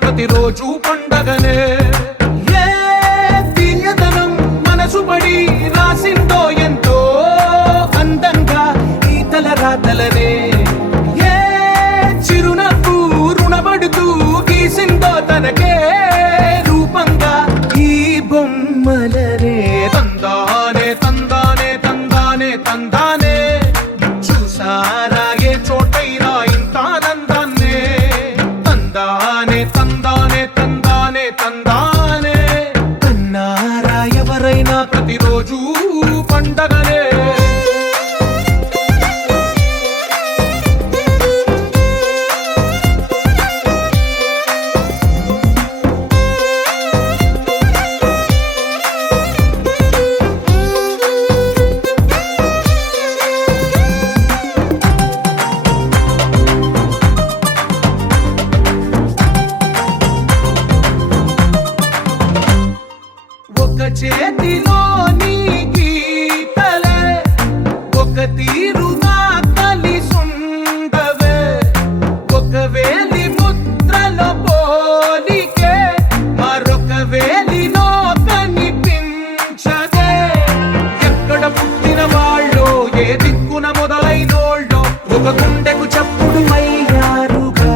ప్రతిరోజు పండగనే. ఏ తీయదనం మనసు పడి రాసిందో ఎంతో అందంగా ఈ తలరాతలనే. ఏ చిరునవ్వు రుణపడుతూ గీసిందో తనకే రూపంగా ఈ బొమ్మలనే. తందానే తందానే తందానే తందానే చూసారా ఏ చోటైనా ఇంత ఆనందాన్నే. తందానే తందానే తందానే తందానే అన్నారా ఎవరైనా ప్రతిరోజు పండగనే. ఒక చేతిలో నీ గీతలే ఒక తీరుగా కలిసుండవే. ఒక వేలి ముద్రలో పోలికే మరొక వేలిలో కనిపించదే. ఎక్కడ పుట్టిన వాళ్ళో ఏ దిక్కున మొదలైనోళ్ళో ఒక గుండెకు చప్పుడు అయ్యారుగా.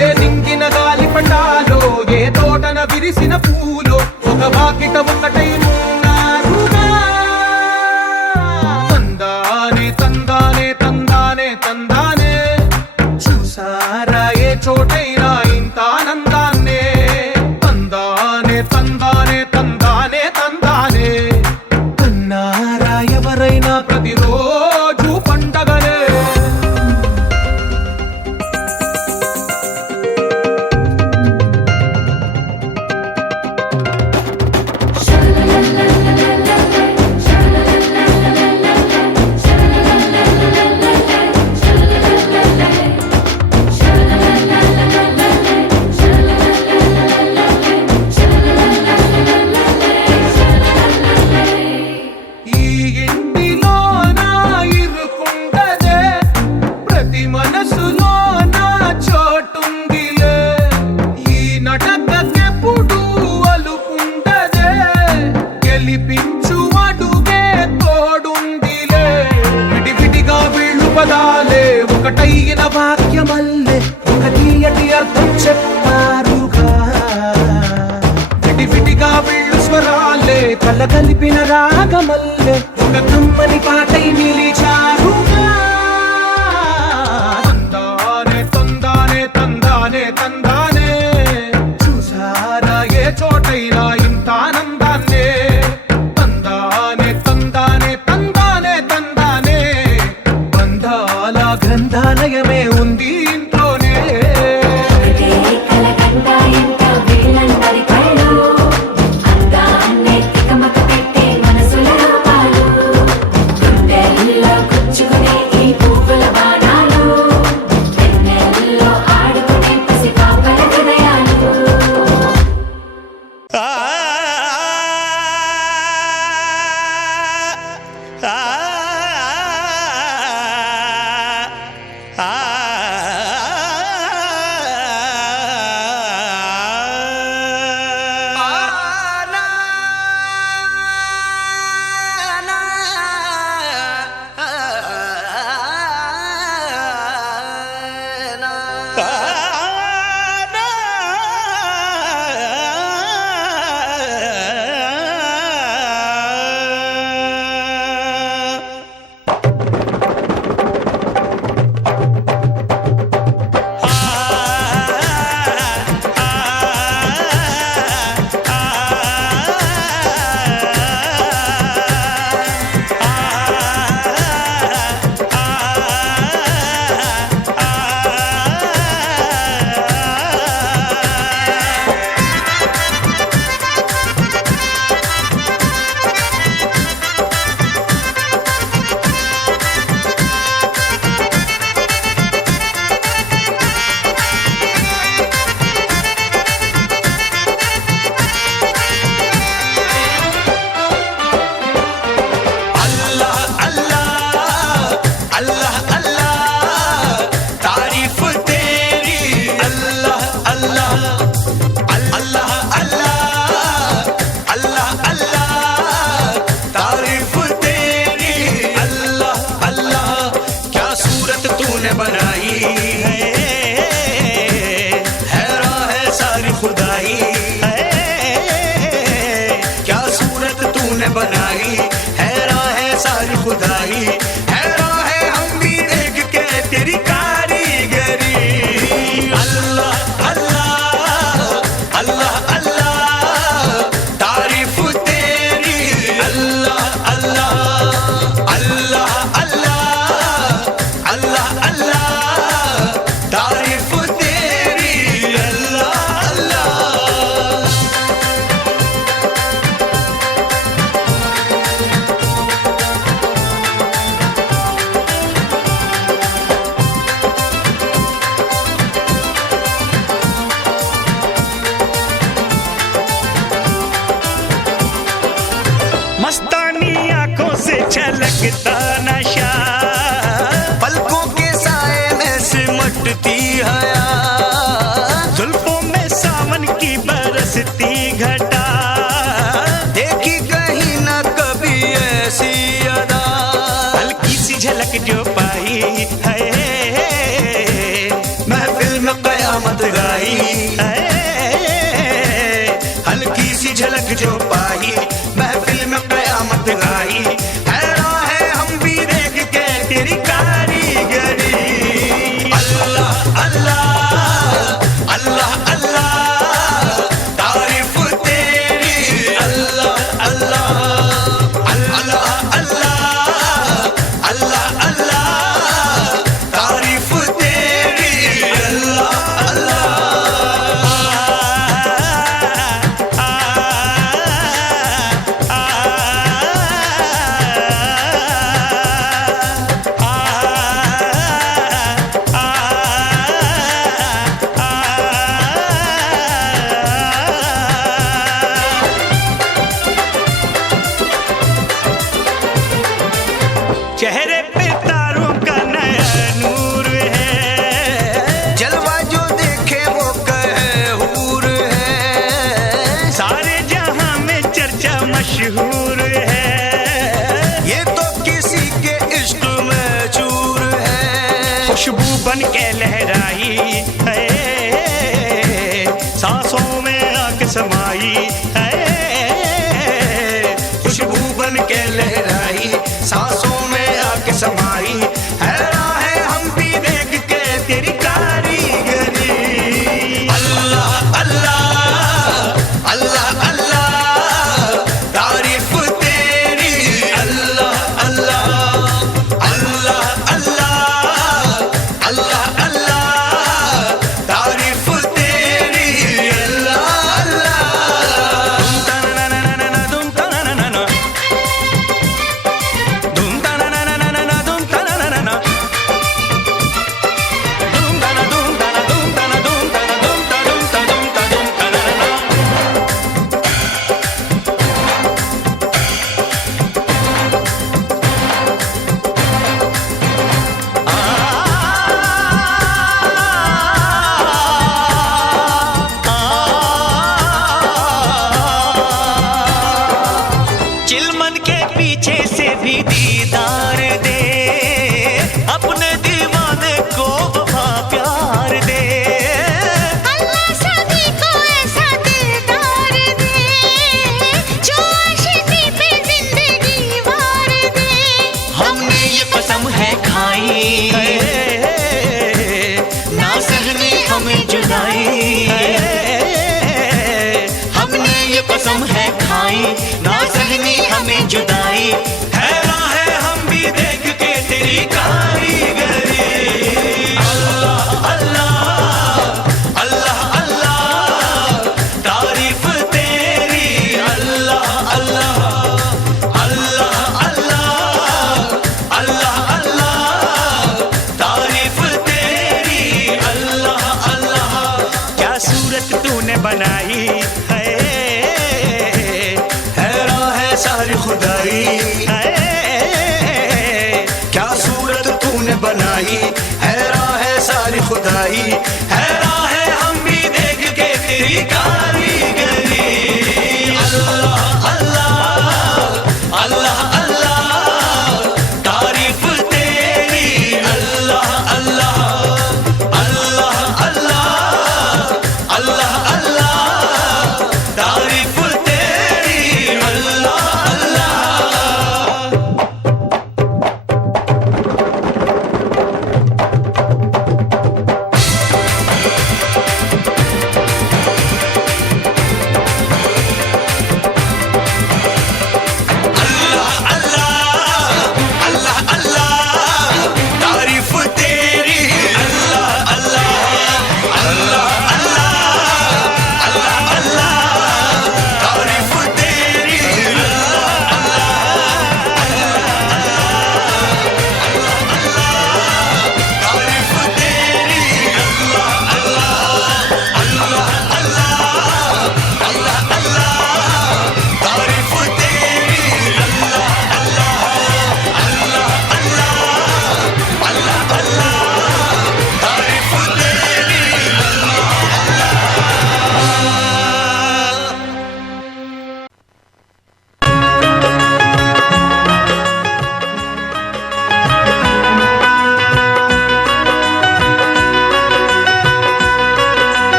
ఏ దింగిన గాలి పటాలో ఏ తోటన విరిసిన పూలో ఒక వాకిట ఒకటై ఉన్నారుగా. తందానే తందానే తందానే తందానే చూసారా ఏ చోటైనా ఇంత ఆనందాన్నే. తందానే తందానే తందానే తందానే అన్నారా ఎవరైనా ప్రతిరోజు పండగనే. ఈ ఇంటిలో నా ఇరుకుండదే ప్రతి మనసులో నా చోటుందిలే. ఈ నటకెప్పుడు అలుపుండదే గెలిపించు అడుగే తోడుందిలే. విడివిడిగా వీళ్ళు పదాలే ఒకటైన వాక్యమల్లే ఒక తీయటి అర్థం చెప్పారుగా. విడివిడిగా వీళ్ళు స్వరాలే కల కలిపిన రాగమల్లే ఒక కమ్మని పాటై నిలిచారుగా. తందానే తందానే తందానే తందానే చూసారా ఏ చోటైనా ఇంత ఆనందాన్నే. తందానే తందానే తందానే తందానే బంధాల గ్రంథాలయమే ఉంది ఇంట్లోనే. వీళ్ళందరి కళ్ళు అందాన్నే తికమక పెట్టే మనసుల రూపాలు. लगता नशा, पलकों के साए में सिमटती हया, जुल्फों में सावन की बरसती घटा, देखी कहीं न कभी ऐसी अदा, हल्की सी झलक जो पाई है, महफिल में कयामत गाई, हल्की सी झलक जो पाई, महफिल में कयामत गाई। हैरान है हम भी देख के तेरी कारीगरी। अल्लाह अल्लाह अल्लाह अल्लाह तारीफ तेरी, अल्लाह अल्लाह अल्लाह अल्लाह अल्लाह अल्लाह तारीफ तेरी, अल्लाह अल्लाह। चेहरे पे तारों का नया नूर है, जलवा जो देखे वो कहे हूर है, सारे जहां में चर्चा मशहूर है, ये तो किसी के इश्क में चूर है। खुशबू बन के लहराई है, सांसों में आके समाई है, खुशबू बन के लहराई, सांसों में आके समाई। हैरान है हम भी देख के तेरी कारीगरी। अल्लाह अल्लाह अल्लाह अल्लाह तारीफ तेरी, अल्लाह अल्लाह अल्लाह अल्लाह अल्लाह अल्लाह तारीफ तेरी, अल्लाह अल्लाह। धूम तनाना धूम तनाना धूम तनाना धूम तना धूम तना धूम तना धूम तना धूम ता धूम ता धूम ता धूम तनाना। चिलमन के पीछे से भी दीदार दे, अपने दीवाने को वफा प्यार दे, अल्लाह सभी को ऐसा दिलदार दे, जो आशिकी पे जिंदगी वार दे। हमने ये कसम है खाई, ना सहने हमें जुदाई। हमने ये कसम है खाई, ना सहनी हमें जुदाई। हैरान है हम भी देख के तेरी कारीगरी। अल्लाह अल्लाह अल्लाह अल्लाह तारीफ तेरी, अल्लाह अल्लाह अल्लाह अल्लाह अल्लाह अल्लाह तारीफ तेरी, अल्लाह अल्लाह। क्या सूरत तूने बनाई है, हैरान है सारी खुदाई, क्या सूरत तूने बनाई। हैरान है सारी खुदाई, हैरान है हम भी देख के तेरी कारीगरी। अल्लाह अल्लाह अल्लाह अल्लाह तारीफ तेरी, अल्लाह अल्लाह अल्लाह अल्लाह अल्लाह अल्लाह तारीफ तेरी, अल्लाह अल्लाह।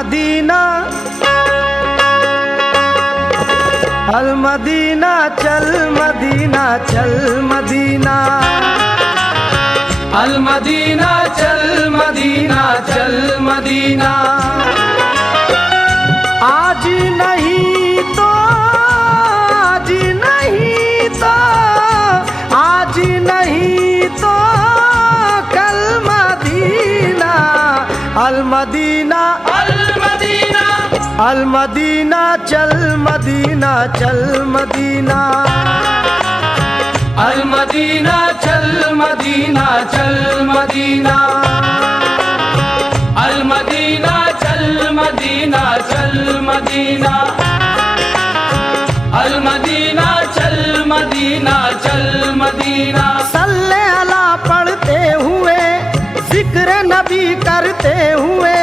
मदीना अल मदीना चल मदीना चल मदीना अल मदीना चल मदीना चल मदीना आज नहीं तो आज नहीं तो आज नहीं तो कल मदीना अल मदीना अल मदीना अल मदीना चल मदीना चल मदीना अल मदीना चल मदीना चल मदीना अल मदीना चल मदीना चल मदीना अल मदीना चल मदीना चल मदीना सल्ले अला पढ़ते हुए जिक्र नबी करते हुए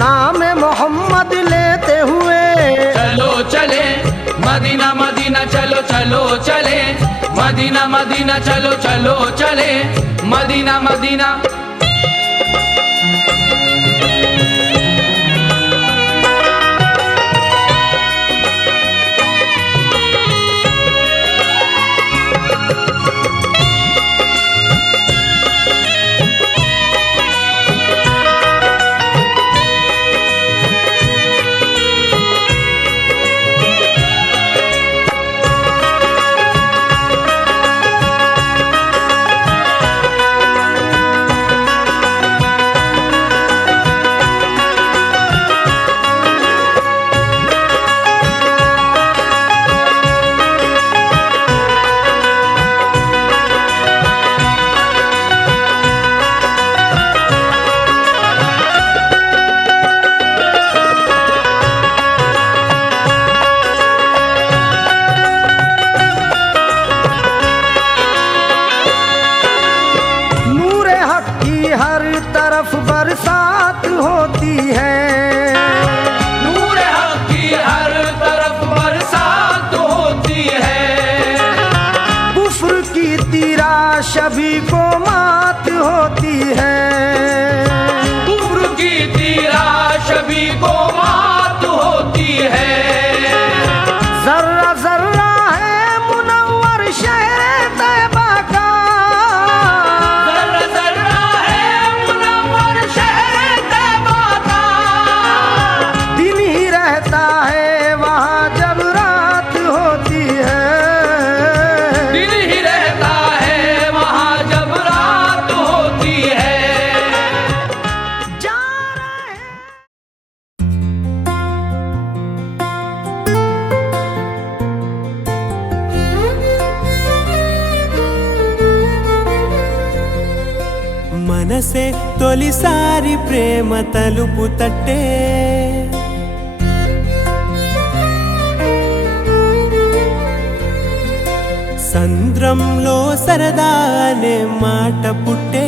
नाम मोहम्मद लेते हुए चलो चले मदीना मदीना चलो चलो चले मदीना मदीना चलो चलो चले मदीना मदीना हर तरफ बरसात होती है नूर हक की हर तरफ बरसात होती है कुफ्र की तिराश सभी को मात होती है कुफ्र की तिराश सभी को मात होती है जर्रा जर्रा है मुनव्वर शहर तैबा का మనసే తొలిసారి ప్రేమ తలుపు తట్టే సంద్రంలో సరదా అనే మాట పుట్టే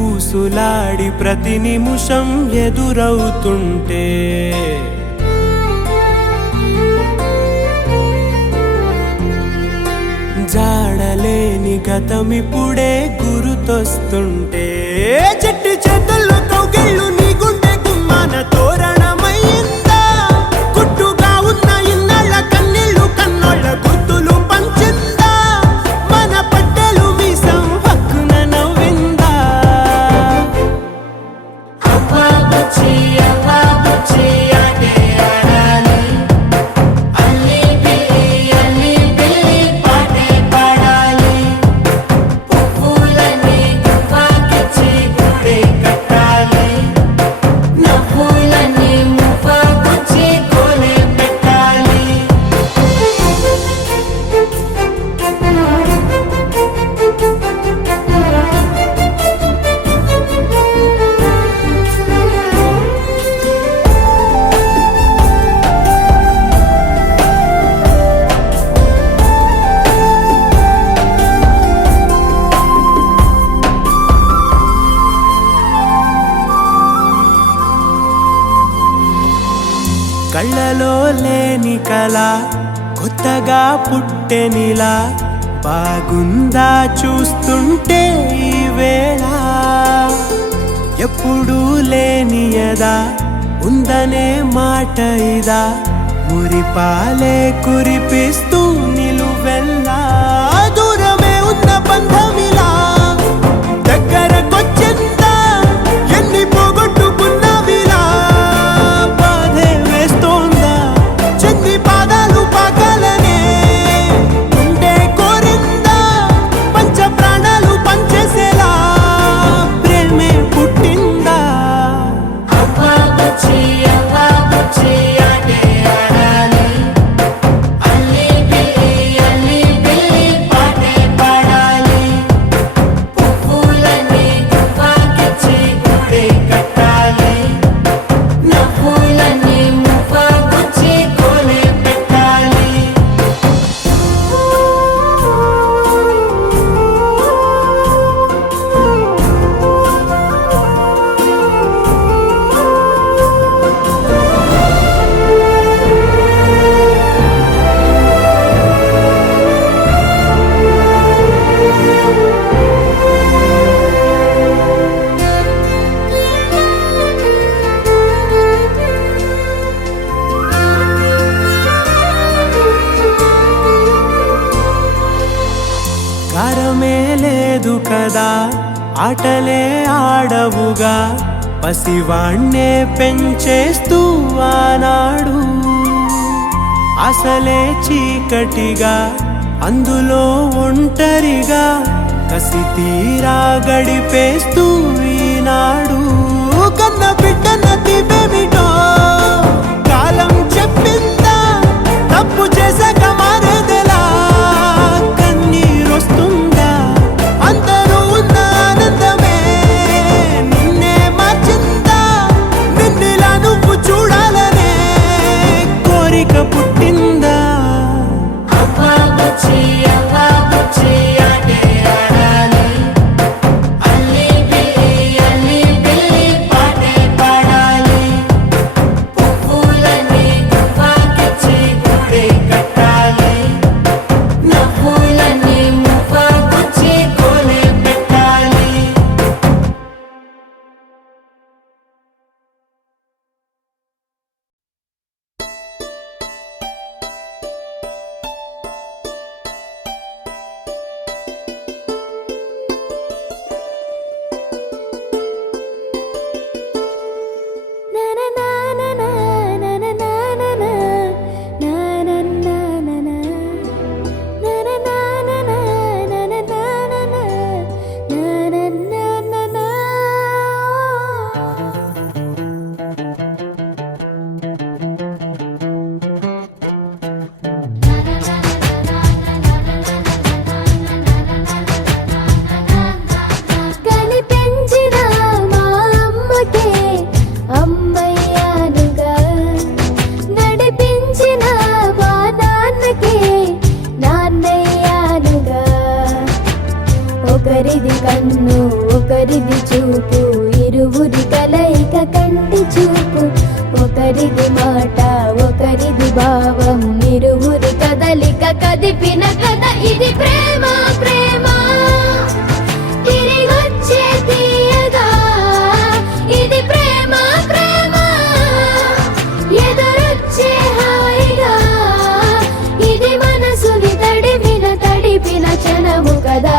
ఊసులాడి ప్రతి నిమిషం ఎదురవుతుంటే జాడలేని గతమిప్పుడే గుర్తొస్తుంటే చెట్టు చేతుల్లో కౌగిళ్ళు నీ గుండె గుమ్మాన తోరణమయ్యిందా గుట్టుగా ఉన్న ఇన్నాళ్ళ కన్నీళ్ళు కన్నోళ్ళ గుర్తులు పంచిందా మన పట్టెలు మీసం హక్కున నవ్విందా అవ్వా బుచ్చి ఆడే ఆడాలి అల్లి బిల్లి పాటే పాడాలి పువ్వులని గువ్వకిచ్చి గుడి కట్టాలి నవ్వులని మువ్వకొచ్చి కోలే పెట్టాలి కళ్ళలో లేని కళ కొత్తగా పుట్టెనిలా బాగుందా చూస్తుంటే ఈ వేళ ఎప్పుడూ లేనియదా ఉందనే మాట ఇదా మురిపాలే కురిపిస్తూ నిలువెల్లా దూరమే ఉన్న బంధమిలా దగ్గరకొచ్చిందా ఎన్ని పోగొట్టుకున్నవిలా బాధే వేస్తోందా చెన్ని పాదాలు పాకాలనే ఉండే కోరిందా పంచ ప్రాణాలు పంచేసేలా ప్రేమే పుట్టిందా అవ్వా బుచ్చి ఆటే ఆడాలి అల్లి బిల్లి పాటే పాడాలి పువ్వులన్నీ తువ్వాకిచ్చి గూడే కట్టాలి నవ్వులన్నీ మువ్వగుచ్చి కోలే పెట్టాలి కారమే లేదు కదా ఆటలే ఆడవుగా పసివాణ్ణే పెంచేస్తూ ఆనాడు అసలే చీకటిగా అందులో ఒంటరిగా కసి తీరా గడిపేస్తూ ఈనాడు కన్న బిడ్డ నదివేమిటో కాలం చెప్పిందా తప్పు చేశాక మారేదెలా కన్నీరొస్తుందా అందరూ ఉన్న ఆనందమే నిన్నే మార్చిందా నిన్నిలా నువ్వు చూడాలనే కోరిక పుట్టిందా అవ్వా బుచ్చి ఆటే ఆడాలి అల్లి బిల్లి పాటే పాడాలి పువ్వులన్నీ తువ్వాకిచ్చి గూడే కట్టాలి నవ్వులన్నీ మువ్వగుచ్చి కోలే పెట్టాలి కనిపించిన మా అమ్మకే అమ్మయ్యానుగా నడిపించిన మా నాన్నకే నాన్నయ్యానుగా ఒకరిది కన్ను ఒకరిది చూపు ఇరువురి కలయిక కంటి చూపు ఒకరిది మాట ఒకరిది భావం ఇరువురి కదలిక కదిపిన కథ ఇది ప్రేమ ప్రేమ తిరిగొచ్చే తీయగా ఇది ప్రేమ ప్రేమ ఎదురొచ్చే హాయిగా ఇది మనసుని తడిపిన క్షణము కదా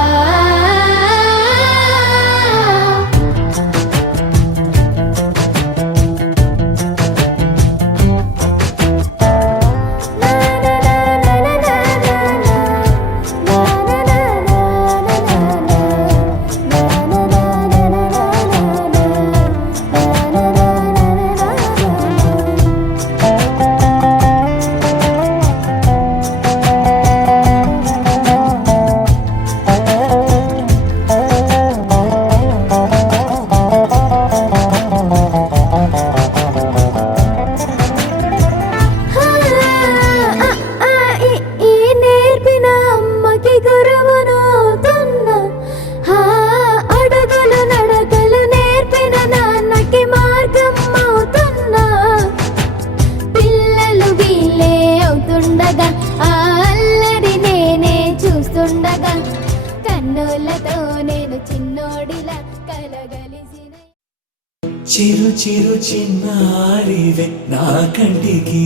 చిరు చిరు చిన్నారివే నా కంటికి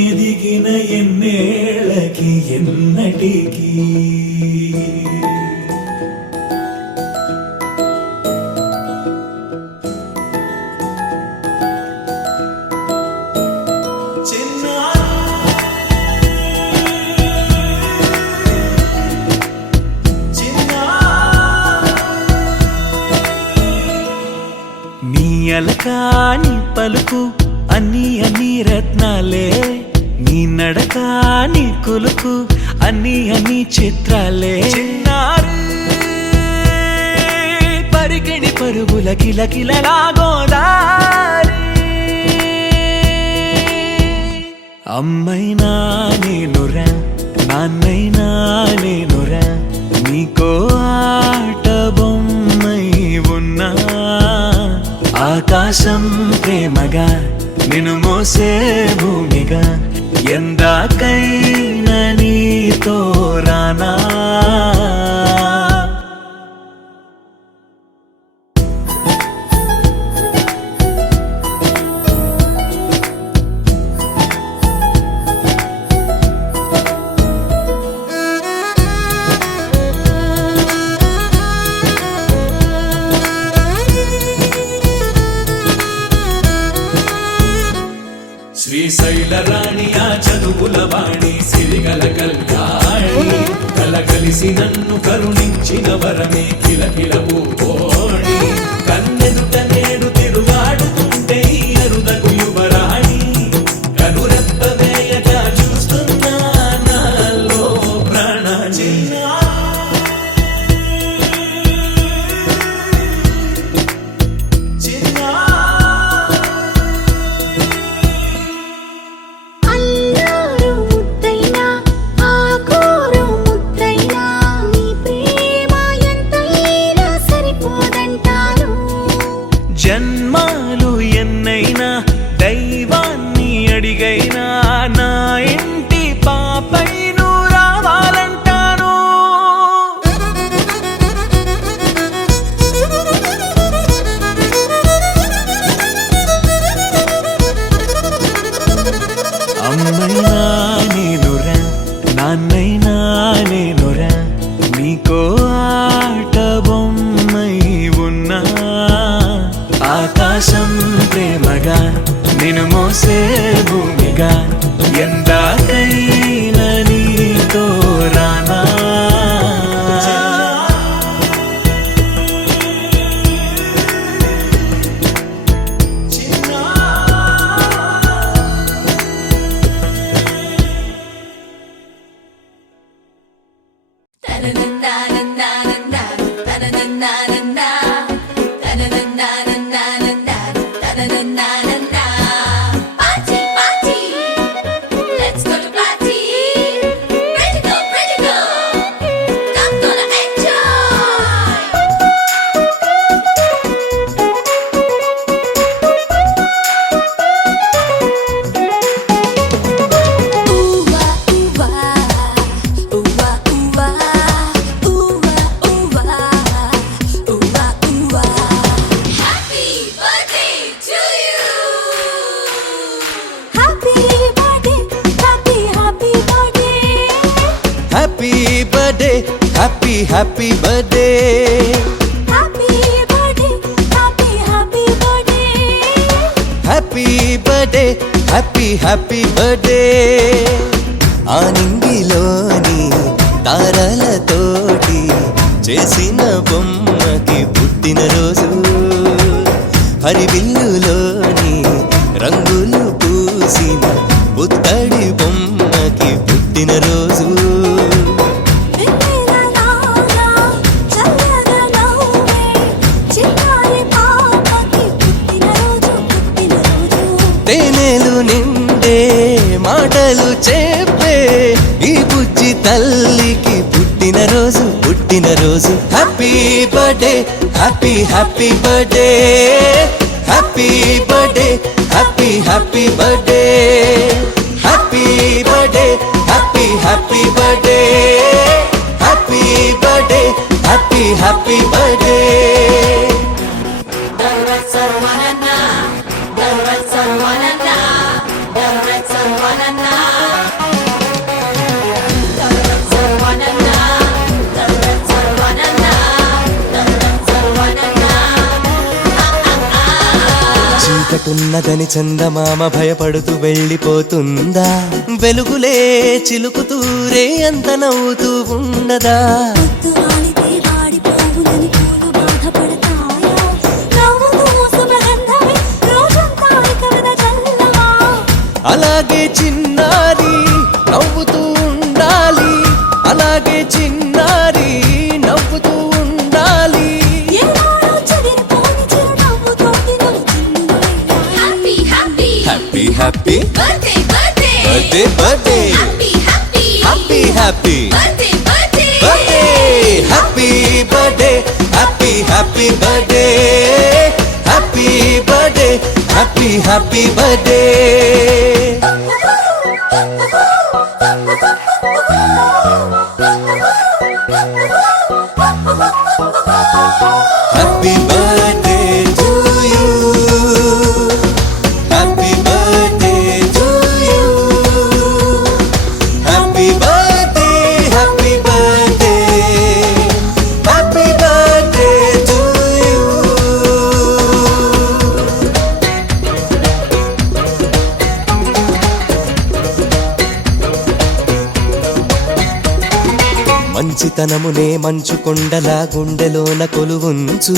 ఎదిగిన ఎన్నేళ్ళకి ఎన్నటికి అలకాని పలుకు అన్ని అన్ని రత్నాలే నీ నడకాని కులుకు అన్ని అన్ని చిత్రాలే చిన్నారు పరికిణి పరుగుల కిలకిలలాగోదారి అమ్మైనా నేనురా నాన్నైనా నేనురా నీకో ఆట బొమ్మై ఉన్నా ఆకాశం ప్రేమగా నిన్ను మోసే భూమిగా ఎందాకైనా నీతో రానా శ్రీశైల రాణియా చదువుల వాణి సిరిగల కల్యాణి కలగలిసి నన్ను కరుణించిన వరమే కిలకిల పూకోణి కన్నెదుట నేడు తిరుగాడుతుంటే ఈ అరుదకు యువరాణి కనురెప్ప వేయక చూస్తున్నా నాలో ప్రాణ జన్మాలు ఎన్నైనా దైవాన్ని అడిగైనా నా ఇంటి పాపై నువ్వు రావాలంటాను అమ్మైనా నేనురా నాన్నైనా నేనురా నీకో ఆట బొమ్మై ఉన్నా ఆకాశం ప్రేమగా నిన్ను మోసే భూమిగా ఎందాకైనా నీతో రానా Happy birthday Happy birthday Happy birthday Happy birthday Happy birthday ఆనింగిలోని తారలతోటి చేసిన బొమ్మకి పుట్టినరోజు హరివిల్లులోని రంగులు పూసిన పుత్తడి బొమ్మకి పుట్టినరోజు తేనెలు నిండే మాటలు చెప్పే ఈ బుజ్జి తల్లికి పుట్టినరోజు happy birthday happy birthday happy birthday happy birthday happy birthday happy birthday happy birthday happy birthday సర్వనన్నా దర్రత్ సర్వనన్నా దర్రత్ సర్వనన్నా దర్రత్ సర్వనన్నా దర్రత్ సర్వనన్నా చీకటున్నదని చందమామ భయపడుతూ వెళ్ళిపోతుందా వెలుగులే చిలుకుతూరే అంత నవ్వుతూ ఉండదా పొద్దు వాడితే వాడిపోవులని పూలు బాధపడతాయా నవ్వుతూ సుగంధమే రోజంతా కవిత చల్లవా అలాగే చిన్నారి నవ్వుతూ ఉండాలి అలాగే చిన్నారి నవ్వుతూ ఉండాలి ఏనాడో చెదిరిపోని చిరునవ్వుతోటి నువ్వు చిన్నులయ్యా happy happy happy happy birthday birthday birthday birthday happy happy happy happy birthday birthday birthday happy birthday happy happy birthday happy birthday happy happy birthday happy birthday to you happy birthday to you happy birthday happy birthday happy birthday to you మంచితనమునే మంచు కొండలా గుండెలోన కొలువుంచు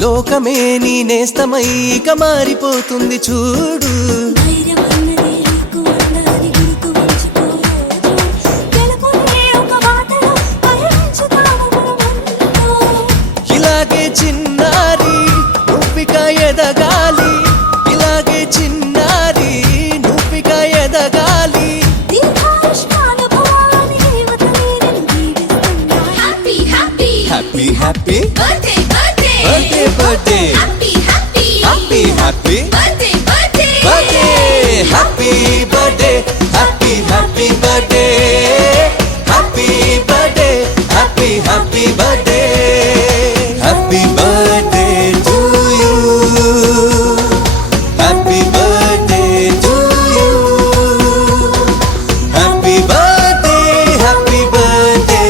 లోకమే నీ నేస్తమైక మారిపోతుంది చూడు ధైర్యమన్నదే నీకు ఉన్నది గుర్తు ఉంచుకో రోజు గెలుపునే ఒక బాటలో పయనించుతాము మనమంతా ఇలాగే చిన్నారి నువ్విక ఎదగాలి ఇలాగే చిన్నారి నువ్విక ఎదగాలి దీర్ఘాయుష్కాల భవాని దేవతలే నిన్ను దీవిస్తున్నా happy happy happy happy birthday birthday birthday birthday happy happy happy happy birthday birthday birthday happy birthday happy happy birthday happy birthday happy happy birthday happy birthday to you happy birthday to you happy birthday happy birthday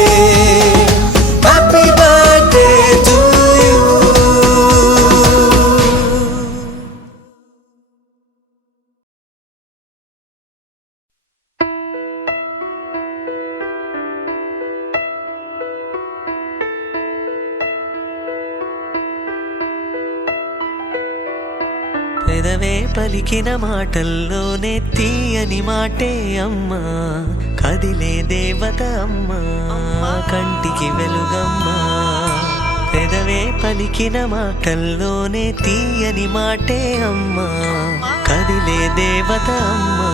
happy birthday to you పెదవే పలికిన మాటల్లోనే తీయని మాటే అమ్మా కదిలే దేవత అమ్మా కంటికి వెలుగమ్మా పెదవే పలికిన మాటల్లోనే తీయని మాటే అమ్మా కదిలే దేవత అమ్మా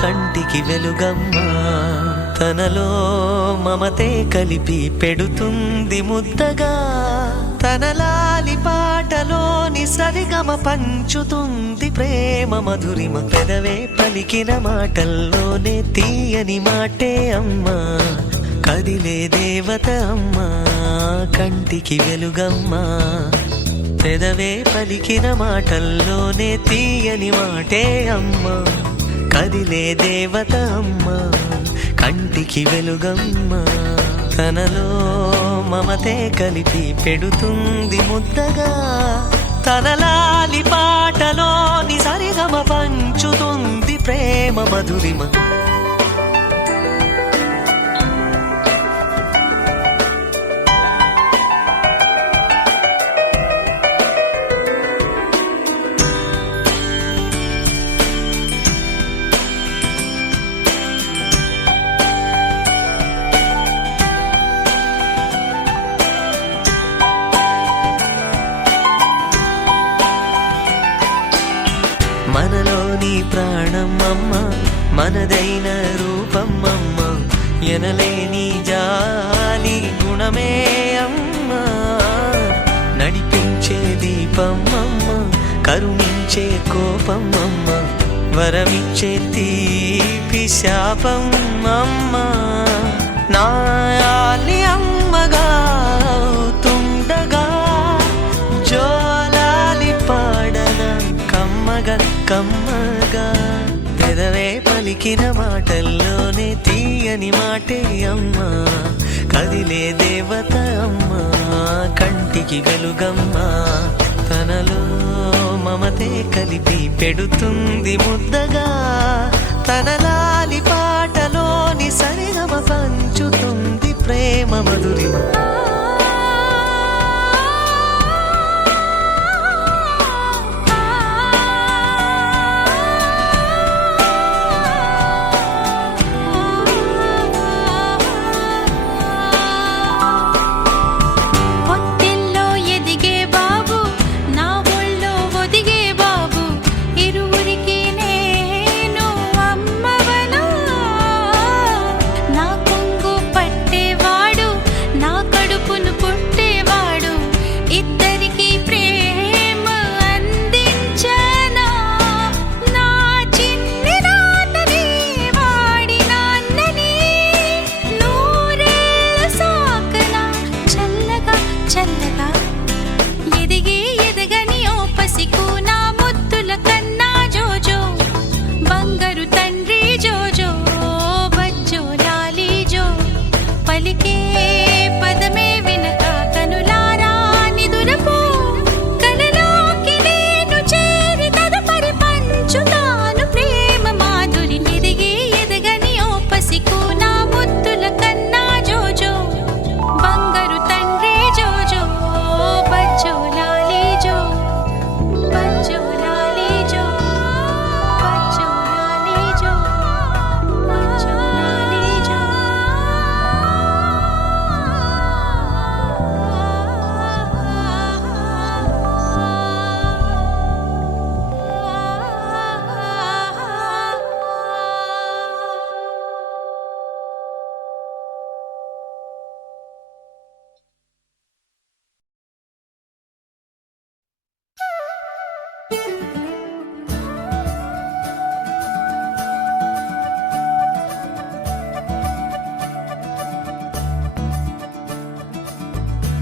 కంటికి వెలుగమ్మా తనలో మమతే కలిపి పెడుతుంది ముద్దగా తనలాలి పాటలోని సరిగమ పంచుతుంది ప్రేమ మధురిమ పెదవే పలికిన మాటల్లోనే తీయని మాటే అమ్మా కదిలే దేవత అమ్మా కంటికి వెలుగమ్మా పెదవే పలికిన మాటల్లోనే తీయని మాటే అమ్మా కదిలే దేవత అమ్మా కంటికి వెలుగమ్మా తనలో మమతే కలిపి పెడుతుంది ముద్దగా తనలాలి పాటలోని సరిగమ పంచుతుంది ప్రేమ మధురిమ మనలోని ప్రాణమమ్మ మనదైన రూపమమ్మ ఎనలేని జాలి గుణమే అమ్మ నడిపించే దీపమమ్మ కరుణించే కోపమమ్మ వరమిచ్చే తీపి శాపమమ్మ నాయాలి అమ్మగా అవుతుండగా జోలాలి పాడన కమ్మగా కమ్మ కమ్మగా పెదవే పలికిన మాటల్లోనే తీయని మాటే అమ్మా కదిలే దేవత అమ్మా కంటికి వెలుగమ్మా తనలో మమతే కలిపి పెడుతుంది ముద్దగా తన లాలి పాటలోని సరిగమ పంచుతుంది ప్రేమ మధురిమ పొత్తిల్లో ఎదిగే బాబు నా ఒళ్ళో ఒదిగే బాబు ఇరువురికి నేను అమ్మవనా నా కొంగు పట్టేవాడు నా కడుపును పుట్టేవాడు ఇద్దరికి ప్రేమ అందించనా నా చిన్ని నాన్నని వాడి నాన్నని నూరేళ్ళు సాకనా చల్లగా చల్లగా ఎదిగి ఎదగని ఓ పసికు నా ముద్దుల కన్నా జోజో బంగారు తండ్రి జోజో బజ్జో లాలి జో పలికే పదమే వినక కనులారా నిదురపో కలలోకి నేను చేరి తదుపరి పంచుతాను ప్రేమ మాధురి ఎదిగి ఎదగని ఓ పసికు నా ముద్దుల కన్నా జోజో బంగారు తండ్రి జోజో బజ్జో లాలి జో బజ్జో లాలి జో బజ్జో లాలి జో బజ్జో లాలి జో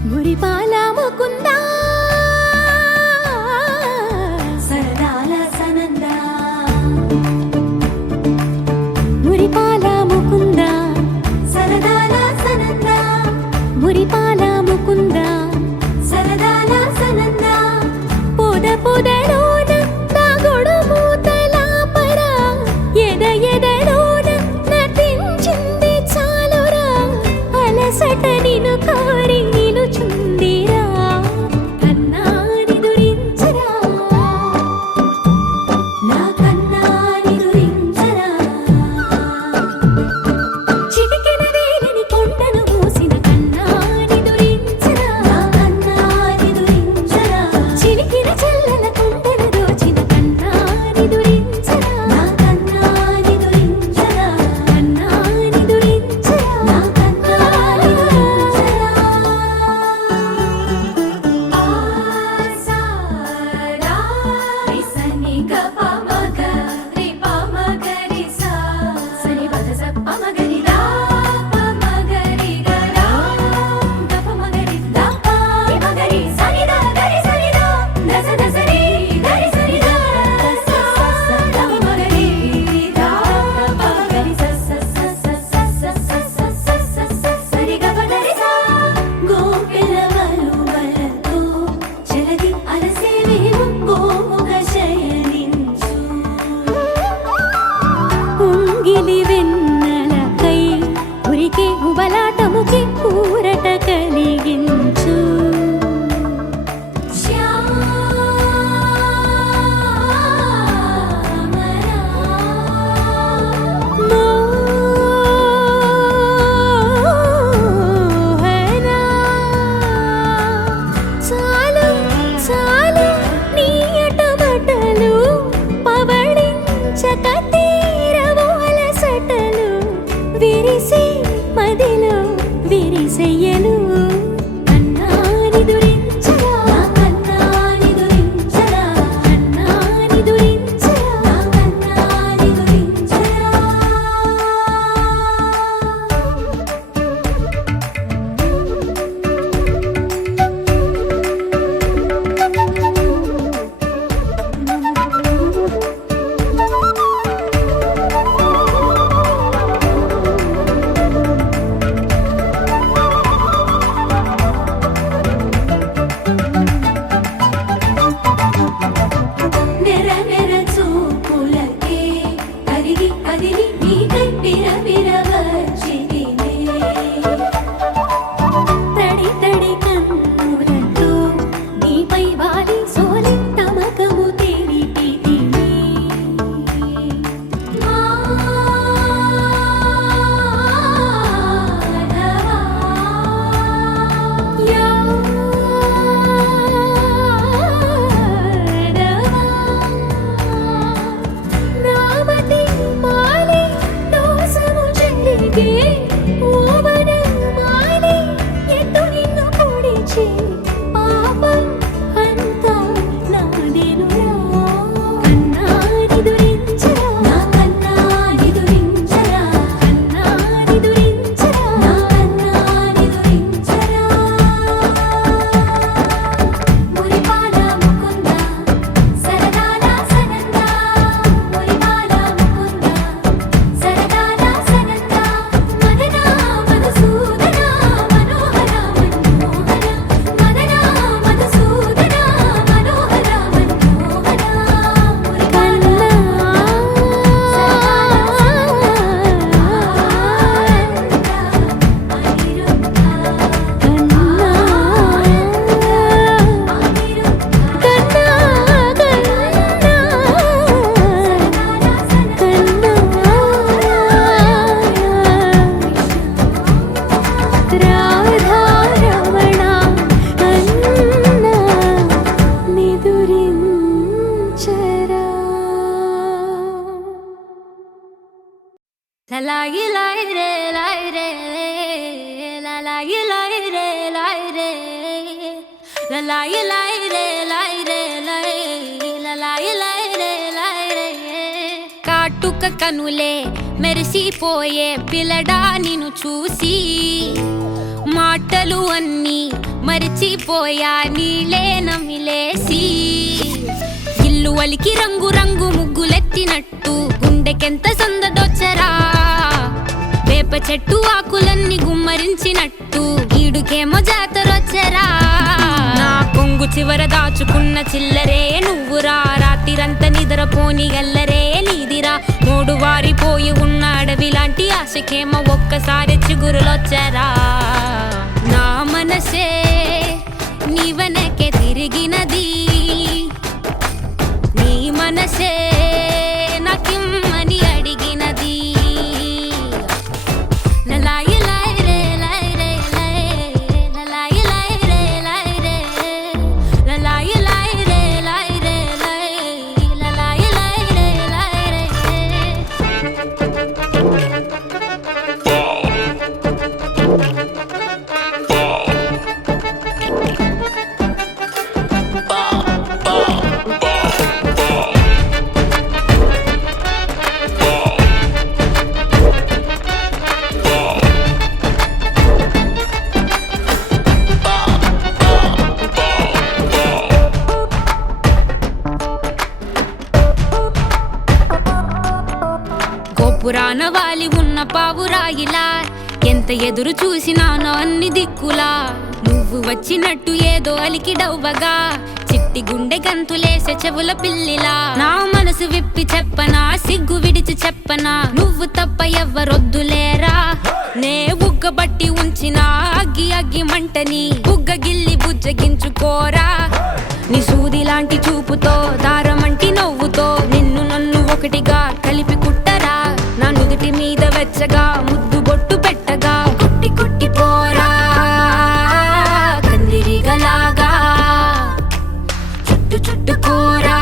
మురిపాల ముకుందా సరదాల సనందా మురిపాల ముకుందా సరదాల సనందా మురిపాల ముకుందా సరదాల సనందా పొద పొదలోన తాగుడు మూతల పరా ఎద ఎదలోన నటించింది చాలురా అలసట నిన్ను కోరి నిలుచుందిరా లలాయి లాయి రే లాయి రే లలాయి లాయి రే లాయి రే లలాయి లాయి రే లాయి రే లలాయి లాయి రే లాయి రే కాటుక కనులే మెరిసిపోయే పిల్లడా నిన్ను చూసి మాటలు అన్నీ మరిచిపోయా నీళ్ళే నమిలేసి ఇల్లు వలికి రంగు రంగు ముగ్గులెత్తినట్టు గుండెకెంత సందడొచ్చరా వేప చెట్టు ఆకులన్నీ గుమ్మరించినట్టు ఈడుకేమో జాతరొచ్చరా నా కొంగు చివర దాచుకున్న చిల్లరే నువ్వురా రాత్రిరంతా నిద్రపోని గల్లరే నీదిరా మూడు వారిపోయి ఉన్న అడవి లాంటి ఆశకేమో ఒక్కసారి చిగురులొచ్చరా నా మనసే నీ వెనకే తిరిగినది నీ మనసే నాకిమ్మని అడిగినది లలాయి లాయి రే లాయి రే లలాయి లాయి రే లాయి రే లలాయి లాయి రే లాయి రే లలాయి లాయి రే లాయి రే గోపురాన వాలి ఉన్న పావురాయిలా ఎంత ఎదురు చూసినానో అన్ని దిక్కులా నువ్వు వచ్చినట్టు ఏదో అలికి డవ్వగా చిట్టి గుండె గంతులేసే చెవుల పిల్లిలా నా మనసు విప్పి చెప్పనా సిగ్గు విడిచి చెప్పనా నువ్వు తప్ప ఎవ్వరొద్దులేరా నే బుగ్గబట్టి ఉంచిన అగ్గి అగ్గి మంటని బుగ్గ గిల్లి బుజ్జగించుకోరా నీ సూది లాంటి చూపుతో దారమంటి నవ్వుతో నిన్ను నన్ను ఒకటిగా కలిపి కుట్టరా నా నుదుటి మీద వెచ్చగా ముద్దు బొట్టు పెట్టగా కుట్టి కుట్టి పోరా కందిరిగలాగా చుట్టు చుట్టుకోరా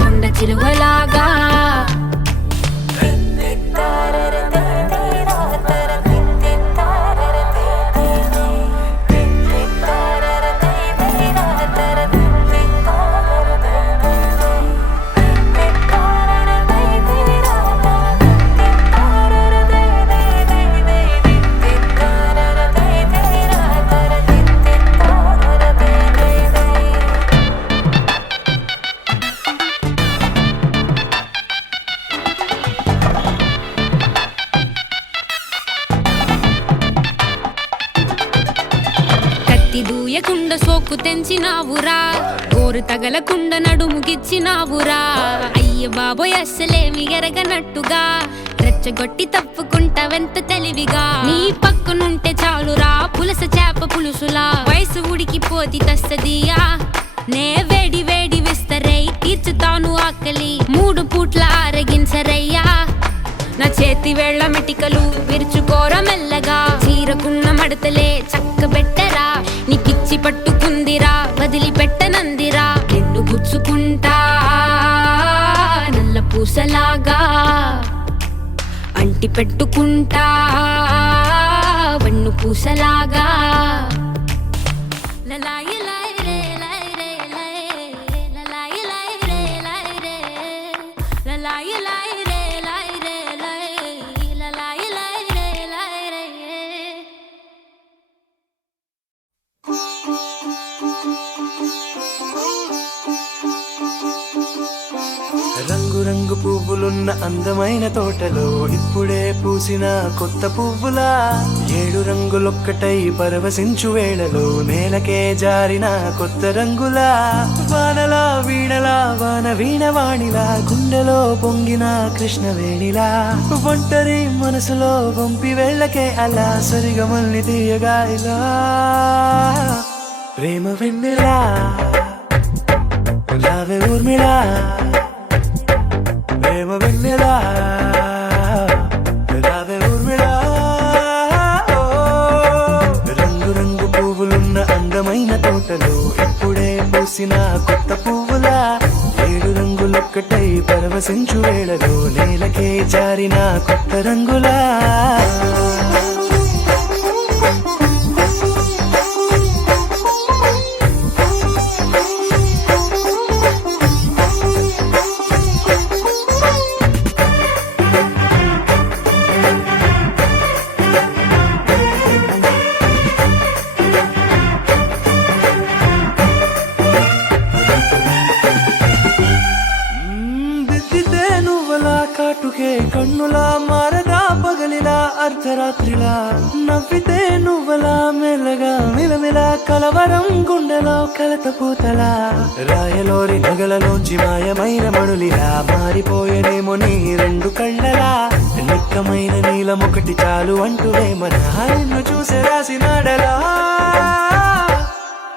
కొండ చిలువలాగా దూయకుండ సోకు తెంచినావురా గోరు తగలకుండ నడుముకిచ్చినావురా అయ్య బాబోయ్ అస్సలేమి ఎరగనట్టుగా రెచ్చగొట్టి తప్పుకుంటా వెంత తెలివిగా నీ పక్కనుంటే చాలురా పులస చేప పులుసులా వయసు ఉడికిపోతి తస్తదియా నే వేడి వేడి విస్తరై తీర్చుతాను ఆకలి 3 పూట్ల ఆరగించరయ్యా నా చేతి వేళ్ల మెటికలు విరుచుకోర మెల్లగా చీరకున్న మడతలే చక్కబెట్టరా నీ పిచ్చి పట్టుకుందిరా వదిలిపెట్టనందిరా నిన్ను గుచ్చుకుంటా నల్ల పూసలాగా అంటి పెట్టుకుంటా వన్ను పూసలాగా లలాయి లాయి రే లాయి రే లలాయి లాయి రే లాయి రే లలాయి లాయి రే లాయి రే లలాయి లాయి రే లాయి రే రంగు రంగు పువ్వులున్న అందమైన తోటలో ఇప్పుడే పూసిన కొత్త పువ్వులా 7 రంగులొక్కటై పరవశించు వేళలో నేలకే జారిన కొత్త రంగులా వానలా వీణలా వాన వీణవాణిలా గుండెలో పొంగిన కృష్ణవేణిలా ఒంటరి మనసులో వంపి వెళ్ళకే అలా సరిగమల్ని తీయగా ఇలా ప్రేమ వెన్నెలా రావే ఊర్మిళా ప్రేమ వెన్నెలా రావే ఊర్మిళా రంగు రంగు పువ్వులున్న అందమైన తోటలో ఇప్పుడే పూసిన కొత్త పువ్వులా 7 రంగులొక్క ఒక్కటై పరవశించు వేళలో నేలకే జారిన కొత్త రంగులా కాటుకే కన్నులా మారగా పగలిలా అర్ధరాత్రిలా నవ్వితే నువ్వలా మెల్లగా మిలమిలా కలవరం గుండెలో కలత పూతలా రాయలోరి నగలలోంచి మాయమైన మణులిలా మారిపోయేనేమో నీ రెండు కళ్ళలా నిక్కమైన నీలమొకటి చాలు అంటూ మన నిన్ను చూసే రాసినాడలా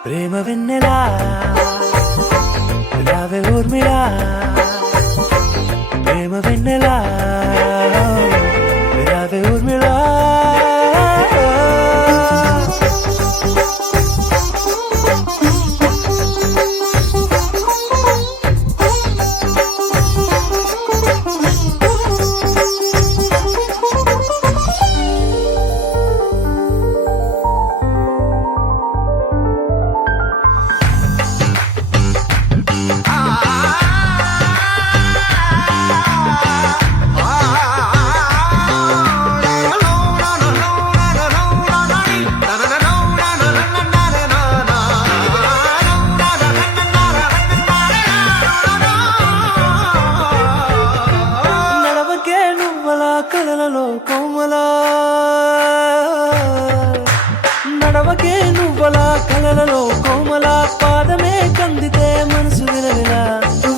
ప్రేమ వెన్నెలా రావే ఊర్మిళా ప్రేమ వెన్నెలా రావే ఊర్మిళా కలలలో కోమలా నడవకే నువ్వలా కలలలో కోమలా పాదమే కందితే మనసు విలవిలా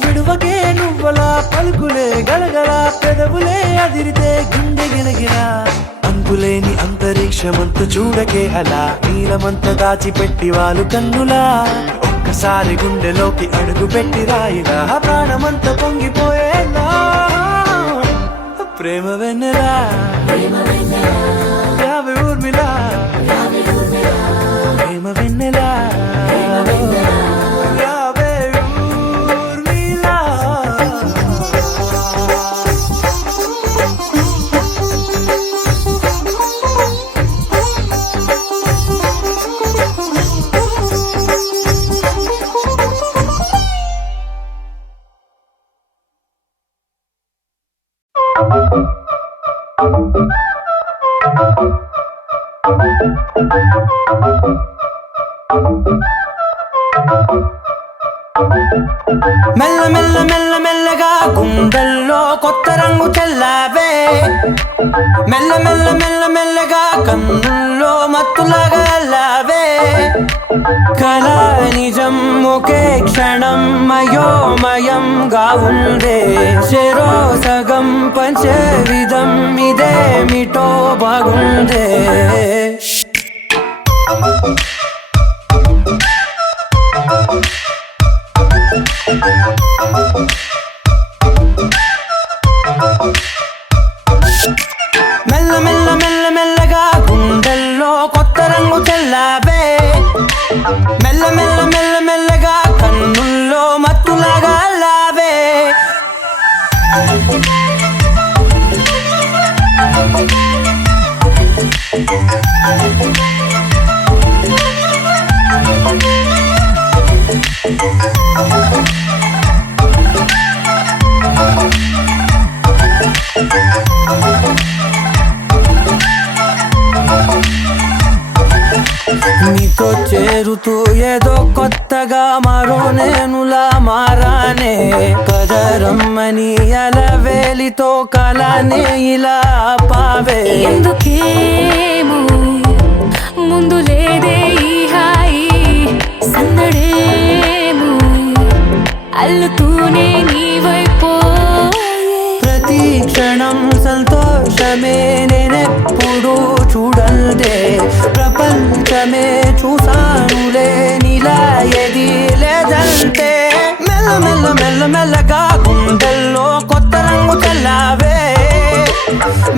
విడువకే నువ్వలా పలుకులే గలగల పెదవులే అదిరితే గుండె గిలగిలా అంతులేని అంతరిక్షమంత చూడకే అలా నీలమంత దాచిపెట్టి వాళ్ళు కన్నులా ఒక్కసారి గుండెలోకి అడుగు పెట్టి రాయిలా ప్రాణమంత పొంగిపోయేలా ప్రేమ వెన్నెలా రావే ఊర్మిళా ప్రేమ వెన్నెలా రావే ఊర్మిళా మెల్ల మెల్ల మెల్ల మెల్లగా గుండెల్లో కొత్త రంగు చల్లావే మెల్ల మెల్ల మెల్ల మెల్లగా కన్నుల్లో మత్తులాగా అల్లావే కళ నిజం ఒకే క్షణం మయోమయంగా ఉందే చెరో సగం పంచే విధం ఇదేమిటో బాగుందే మెల్ల మెల్ల మెల్ల మెల్లగా గుండెల్లో కొత్త రంగు చల్లావే మెల్ల మెల్ల మెల్ల మెల్లగా కన్నుల్లో మత్తులాగా అల్లావే నీతో చేరుతూ ఏదో కొత్తగా మరో నేనులా మారానే కదరమ్మని అలవేలితో కలానే ఇలా పావే ఎందుకేమో ముందు లేదే ఈ హాయి సందడేమో అల్లుతూనే నీ వైపో ప్రతి క్షణం సంతోషమే నేనెప్పుడు చూడల్దే ప్రపంచమే చూసానులే నీలా ఏది లేదంటే మెల్ల మెల్ల మెల్ల మెల్లగా గుండెల్లో కొత్త రంగు చల్లావే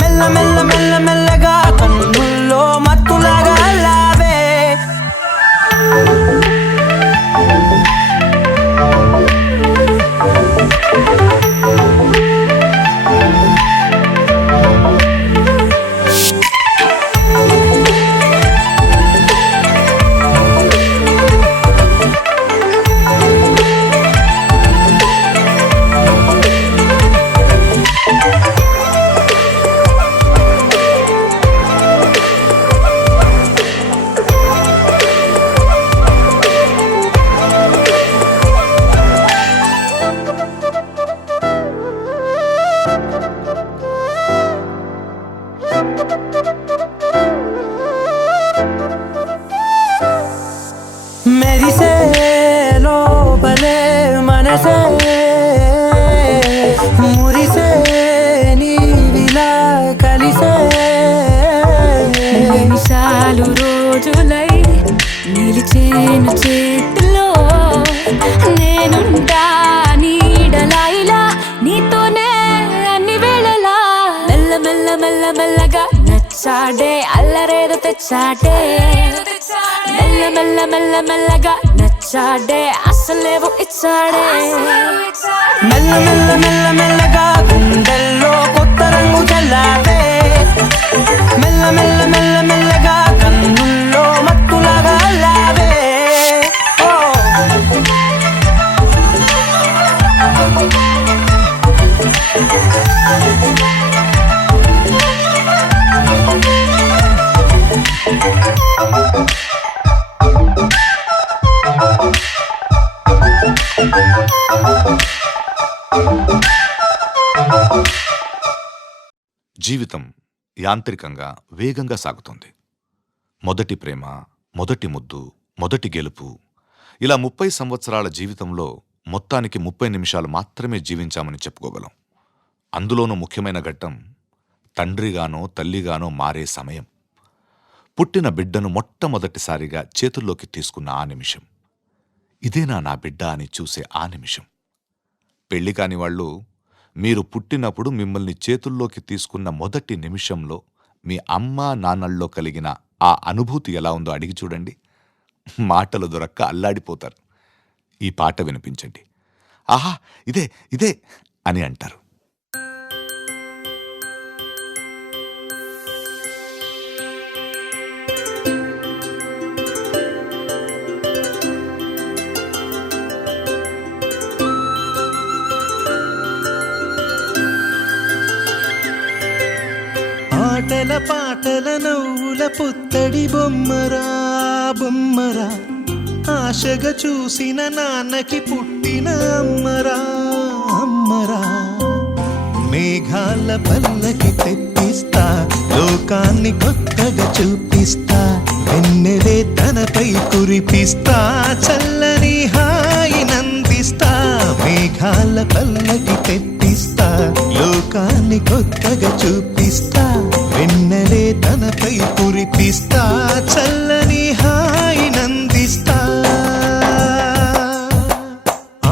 మెల్ల మెల్ల మెల్ల మెల్లగా కన్నుల్లో మత్తులాగా అల్లావే నేను చేతిలో నేనుంటా నీడలా ఇలా నీతోనే అన్ని వేళలా మెల్ల మెల్ల మెల్ల మెల్లగా నచ్చాడే అల్లరేదో తెచ్చాడే మెల్ల మెల్ల మెల్ల మెల్లగా నచ్చాడే అసలేవో ఇచ్చాడే మెల్ల మెల్ల మెల్ల మెల్లగా గుండెల్లో కొత్త రంగు చల్లావే మెల్ల మెల్ల మెల్ల మెల్లగా కన్నుల్లో మత్తులాగా అల్లావే ఓ జీవితం యాంత్రికంగా వేగంగా సాగుతుంది. మొదటి ప్రేమ, మొదటి ముద్దు, మొదటి గెలుపు, ఇలా 30 సంవత్సరాల జీవితంలో మొత్తానికి 30 నిమిషాలు మాత్రమే జీవించామని చెప్పుకోగలం. అందులోనూ ముఖ్యమైన ఘట్టం తండ్రిగానో తల్లిగానో మారే సమయం. పుట్టిన బిడ్డను మొట్టమొదటిసారిగా చేతుల్లోకి తీసుకున్న ఆ నిమిషం. ఇదేనా నా బిడ్డ అని చూసే ఆ నిమిషం. పెళ్లి కాని వాళ్ళు మీరు పుట్టినప్పుడు మిమ్మల్ని చేతుల్లోకి తీసుకున్న మొదటి నిమిషంలో మీ అమ్మా నాన్నల్లో కలిగిన ఆ అనుభూతి ఎలా ఉందో అడిగి చూడండి. మాటలు దొరక్క అల్లాడిపోతారు. ఈ పాట వినిపించండి. ఆహా, ఇదే ఇదే అని అంటారు. ఆటల పాటల నవ్వుల పుత్తడి బొమ్మరా బొమ్మరా, ఆశగా చూసిన నాన్నకి పుట్టిన అమ్మరా అమ్మరా. మేఘాల పల్లకి తెప్పిస్తా, లోకాన్ని కొత్తగా చూపిస్తా, వెన్నెలే తనపై కురిపిస్తా, చల్లని హాయి నందిస్తా. మేఘాల పల్లకి తెప్పిస్తా, లోకాన్ని కొత్తగా చూపిస్తా, వెన్నెలే తనపై కురిపిస్తా, చల్లని హాయి నందిస్తా.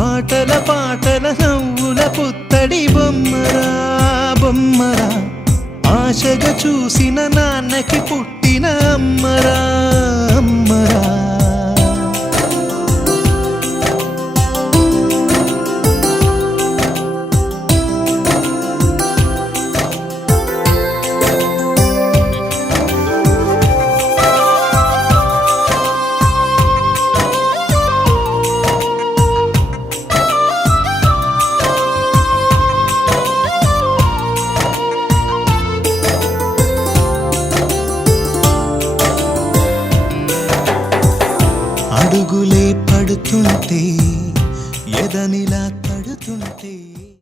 ఆటల పాటల నవ్వుల పుత్తడి బొమ్మరా బొమ్మరా, ఆశగా చూసిన నాన్నకి పుట్టిన అమ్మరా అమ్మరా. అడుగులే పడుతుంటే ఎదనిలా తడుతుంటే